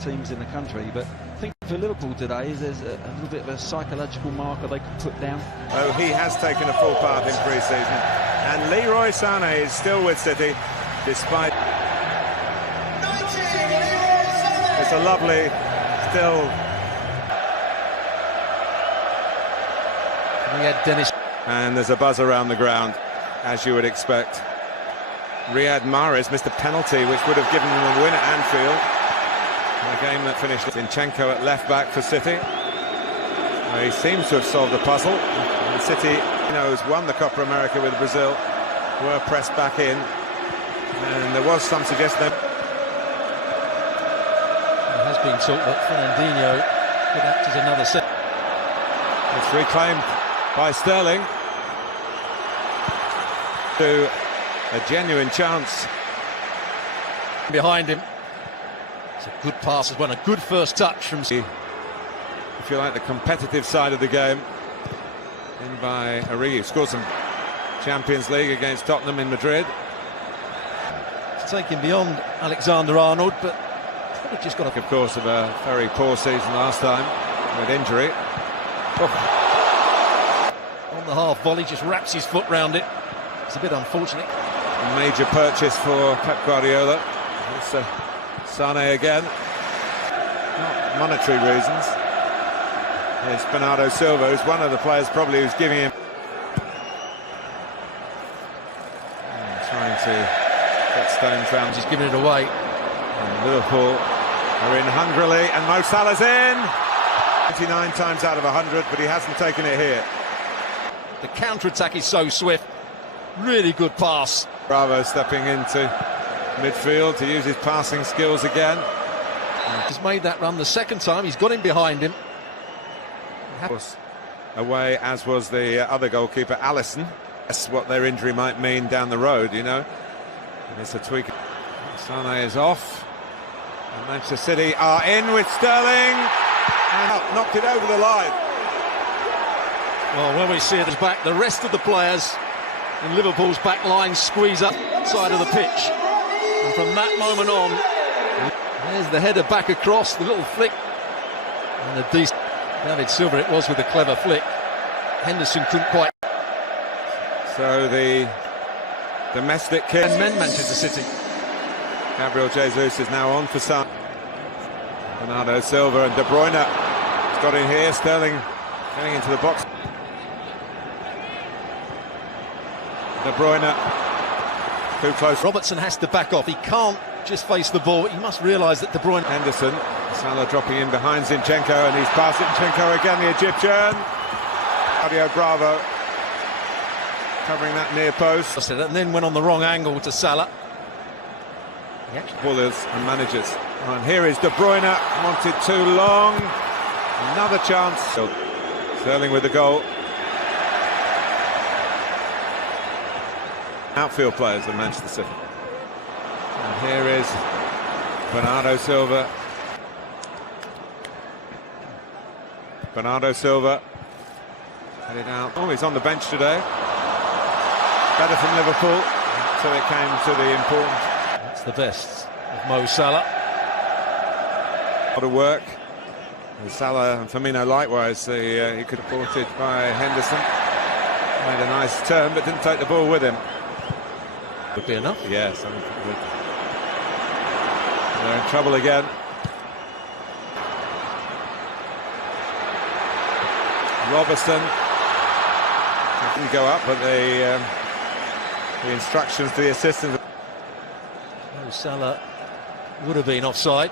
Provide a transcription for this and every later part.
teams in the country, but I think for Liverpool today there's a little bit of a psychological marker they could put down. Oh, he has taken a full part in pre-season, and Leroy Sané is still with City despite... It's a lovely still... We had Dennis. And there's a buzz around the ground, as you would expect. Riyad Mahrez missed a penalty which would have given them a win at Anfield. A game that finished. Zinchenko at left back for City. He seems to have solved the puzzle. And City, has won the Copa America with Brazil, were pressed back in, and there was some suggestion that it has been talked that Fernandinho could act as another set. It's reclaimed by Sterling. To a genuine chance. Behind him. It's a good pass as well, a good first touch from... If you like, the competitive side of the game. In by Origi, scored some Champions League against Tottenham in Madrid. It's taken beyond Alexander-Arnold, but probably just got Of course, of a very poor season last time with injury. On the half volley, just wraps his foot round it. It's a bit unfortunate. A major purchase for Pep Guardiola. It's Sané again. Not monetary reasons. Here's Bernardo Silva, who's one of the players probably who's giving him... trying to get stones round. He's giving it away. And Liverpool are in hungrily, and Mo Salah's in! 29 times out of 100, but he hasn't taken it here. The counter-attack is so swift. Really good pass. Bravo stepping into midfield to use his passing skills again. He's made that run the second time. He's got him behind him. Of course, away, as was the other goalkeeper, Alisson. That's what their injury might mean down the road, And it's a tweak. Sané is off. And Manchester City are in with Sterling. And knocked it over the line. Well, when we see it back, the rest of the players in Liverpool's back line squeeze up side of the pitch. And from that moment on, there's the header back across, the little flick. And a decent... David Silva it was with a clever flick. Henderson couldn't quite... So the domestic kid... And men Manchester City. Gabriel Jesus is now on for some. Bernardo Silva and De Bruyne has got in here. Sterling getting into the box. De Bruyne too close. Robertson has to back off. He can't just face the ball. He must realise that De Bruyne... Henderson, Salah dropping in behind Zinchenko, and he's past Zinchenko again, the Egyptian. Claudio Bravo covering that near post. And then went on the wrong angle to Salah. Ballers and managers. And here is De Bruyne, wanted too long. Another chance. Sterling with the goal. Outfield players of Manchester City. And here is Bernardo Silva. Bernardo Silva headed out. Oh, he's on the bench today. Better from Liverpool. So it came to the important. That's the best of Mo Salah. A lot of work. And Salah and Firmino likewise. He could have supported by Henderson. Made a nice turn, but didn't take the ball with him. Would be enough. Yes, I think it would. They're in trouble again. Robertson didn't go up, but the instructions to the assistant. Mo Salah would have been offside.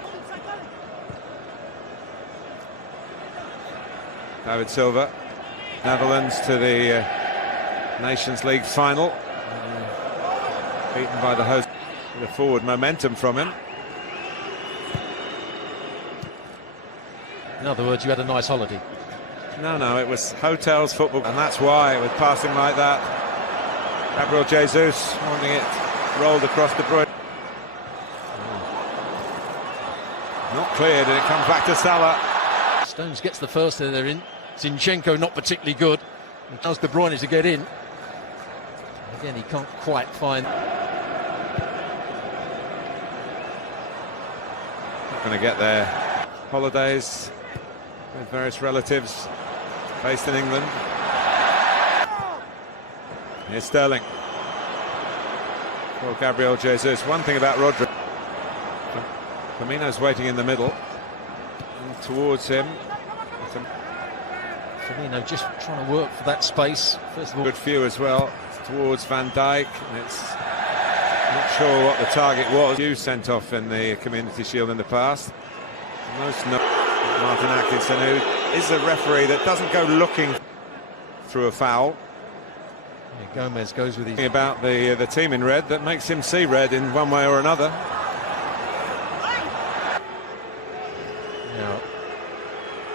David Silva, Netherlands to the Nations League final. Beaten by the host. The forward momentum from him. In other words, you had a nice holiday. No, it was hotels, football, and that's why with passing like that. Gabriel Jesus wanting it rolled across De Bruyne. Not cleared, and it comes back to Salah. Stones gets the first header in. Zinchenko not particularly good. And allows De Bruyne to get in. Again, he can't quite find. going to get their holidays with various relatives based in England. Here's Sterling for Gabriel Jesus. One thing about Rodri, Firmino's waiting in the middle, and towards him. Firmino just trying to work for that space. First of all, good view as well. It's towards Van Dijk, and it's not sure what the target was. You sent off in the Community Shield in the past. Most Martin Atkinson, who is a referee that doesn't go looking through a foul. Yeah, Gomez goes with his... About the team in red that makes him see red in one way or another. Now,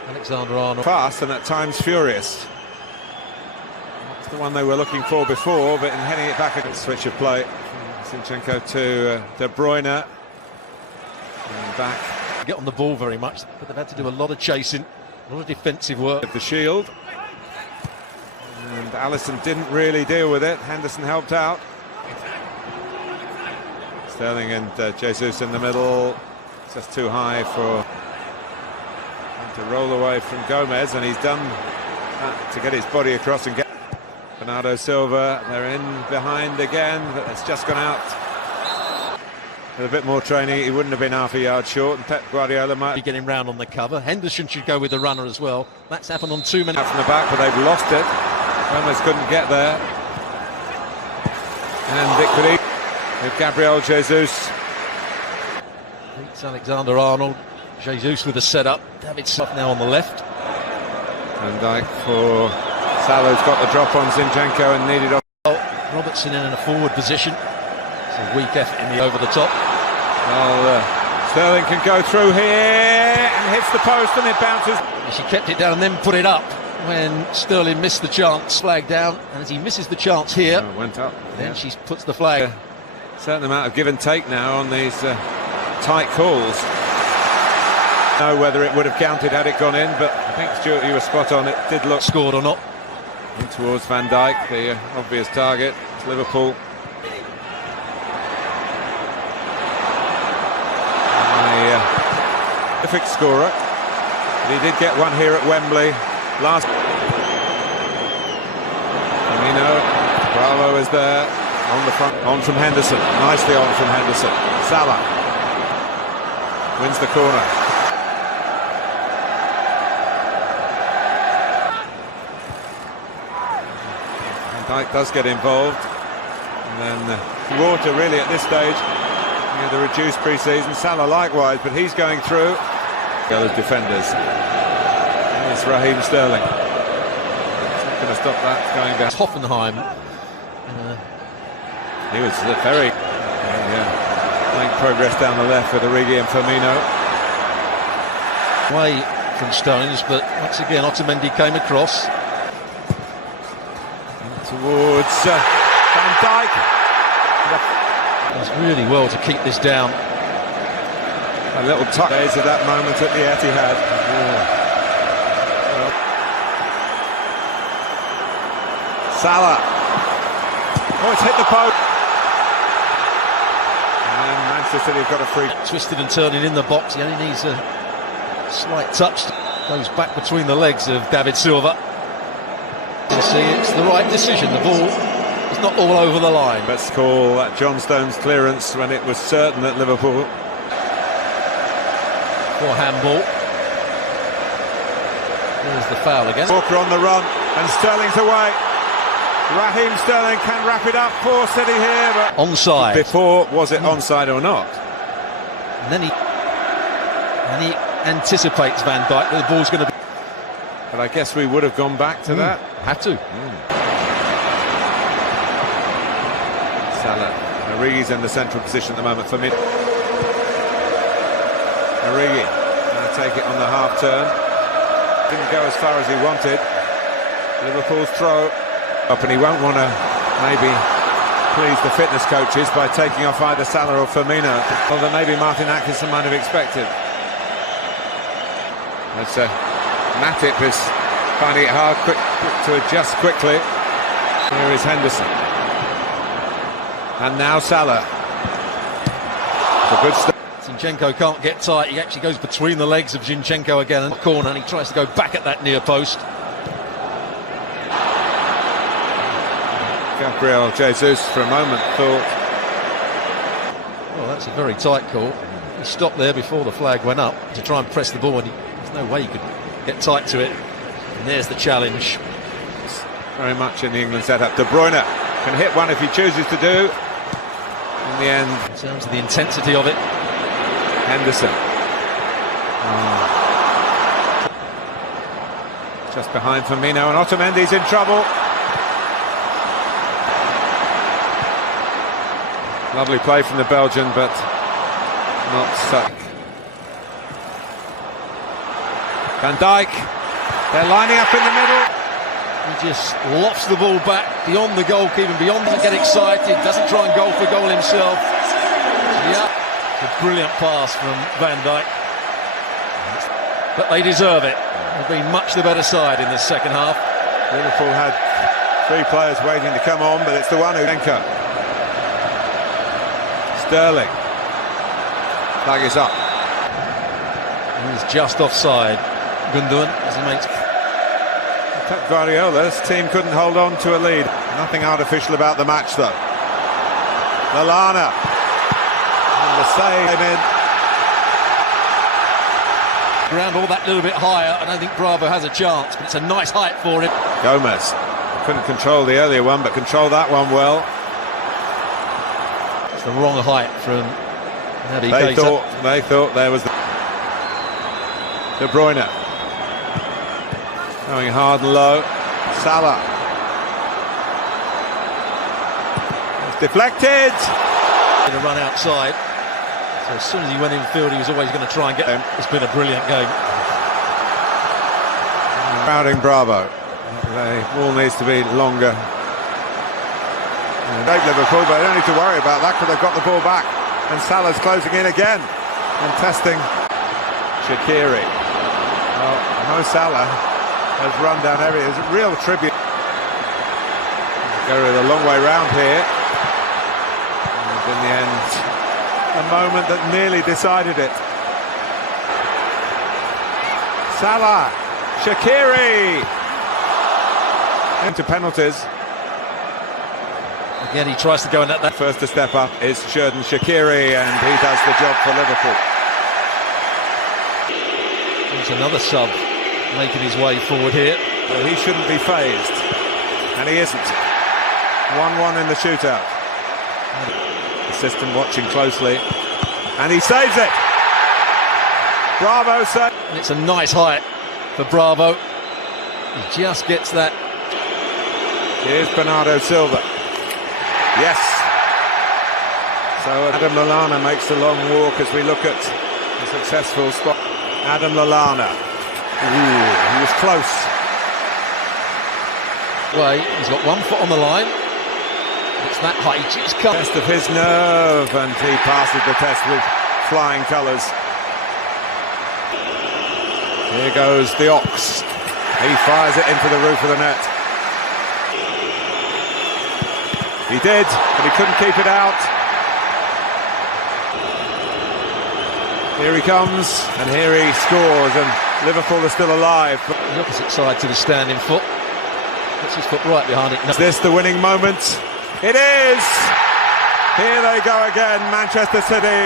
Alexander-Arnold. Fast and at times furious. That's the one they were looking for before, but in heading it back, a switch of play. Zinchenko to De Bruyne. And back. Get on the ball very much, but they've had to do a lot of chasing, a lot of defensive work. The shield. And Alisson didn't really deal with it. Henderson helped out. Sterling and Jesus in the middle. It's just too high for him to roll away from Gomez, and he's done that to get his body across and get Bernardo Silva. They're in behind again, but it's just gone out. With a bit more training, he wouldn't have been half a yard short, and Pep Guardiola might be getting round on the cover. Henderson should go with the runner as well. That's happened on 2 minutes. From the back, but they've lost it. Gomez couldn't get there. And it could eat with Gabriel Jesus. Beats Alexander-Arnold. Jesus with a setup. David Silva now on the left. Van Dijk for Salah's got the drop on Zinchenko and needed off. Robertson in a forward position. It's a weak effort in the over the top. Well, Sterling can go through here and hits the post, and it bounces. She kept it down and then put it up when Sterling missed the chance. Flag down, and as he misses the chance here, it went up. Then she puts the flag. A certain amount of give and take now on these tight calls. Know whether it would have counted had it gone in, but I think Stuart, you were spot on. It did look scored or not. In towards Van Dijk, the obvious target. It's Liverpool. Terrific scorer. But he did get one here at Wembley last. Firmino, Bravo is there on the front. On from Henderson, nicely on from Henderson. Salah wins the corner. Van Dijk does get involved, and then water really at this stage. The reduced pre-season. Salah likewise, but he's going through. The other defenders. It's Raheem Sterling. It's not going to stop that going down. Hoffenheim. He was very making progress down the left with Origi and Firmino. Away from Stones, but once again Otamendi came across. And towards Van Dijk. Does really well to keep this down. A little touch days at that moment at the Etihad. Salah. Oh, it's hit the post. And Manchester City have got a free. Twisted and turning in the box. He only needs a slight touch. Goes back between the legs of David Silva. You see, it's the right decision. The ball is not all over the line. Let's call that John Stones clearance when it was certain that Liverpool. For handball. There's the foul again. Walker on the run, and Sterling's away. Raheem Sterling can wrap it up for City here, but onside. Before, was it onside or not? And then he anticipates Van Dijk that the ball's going to be. But I guess we would have gone back to that. Had to. Salah. Origi's in the central position at the moment for mid. Origi going to take it on the half turn. Didn't go as far as he wanted. Liverpool's throw up, and he won't want to maybe please the fitness coaches by taking off either Salah or Firmino, although maybe Martin Atkinson might have expected. That's Matip is finding it hard to adjust quickly. Here is Henderson. And now Salah. It's a good start. Zinchenko can't get tight. He actually goes between the legs of Zinchenko again in the corner, and he tries to go back at that near post. Gabriel Jesus for a moment thought, well, that's a very tight call. He stopped there before the flag went up to try and press the ball, and there's no way he could get tight to it. And there's the challenge. very much in the England setup. De Bruyne can hit one if he chooses to do. In the end, in terms of the intensity of it, Henderson. Just behind Firmino, and Otamendi's in trouble. Lovely play from the Belgian, but not stuck. Van Dijk, they're lining up in the middle. He just lofts the ball back beyond the goalkeeper, beyond to get excited, doesn't try and go for goal himself. Yeah, a brilliant pass from Van Dijk. But they deserve it. They've been much the better side in this second half. Liverpool had three players waiting to come on, but it's the one who anchor. Sterling. Flag is up. He's just offside. Gundogan, as he makes. Pep Guardiola's team couldn't hold on to a lead. Nothing artificial about the match, though. Lallana. And the save came in. Ground all that little bit higher. I don't think Bravo has a chance, but it's a nice height for him. Gomez couldn't control the earlier one, but controlled that one well. It's the wrong height from Naby Keita. They thought there was the De Bruyne going hard and low. Salah. It's deflected. To run outside. So as soon as he went in field, he was always going to try and get him. It's been a brilliant game. Crowding Bravo. The ball needs to be longer. Great Liverpool, but they don't need to worry about that because they've got the ball back. And Salah's closing in again and testing Shaqiri. Well, Mo Salah has run down every. It's a real tribute. Go a long way round here. And in the end, a moment that nearly decided it. Salah, Shaqiri into penalties. Again, he tries to go in at that. First to step up is Xherdan Shaqiri, and he does the job for Liverpool. There's another sub making his way forward here. Well, he shouldn't be phased, and he isn't. 1-1 in the shootout. Assistant watching closely, and he saves it. Bravo saves. And it's a nice height for Bravo. He just gets that. Here's Bernardo Silva. Yes. So Adam Lallana makes a long walk as we look at the successful spot. Adam Lallana. Ooh, he was close. Well, he's got 1 foot on the line. It's that height. He just comes. Test of his nerve, and he passes the test with flying colours. Here goes the Ox. He fires it into the roof of the net. He did, but he couldn't keep it out. Here he comes, and here he scores, and Liverpool are still alive. The opposite side to the standing foot. Puts his foot right behind it. Is this the winning moment? It is! Here they go again, Manchester City.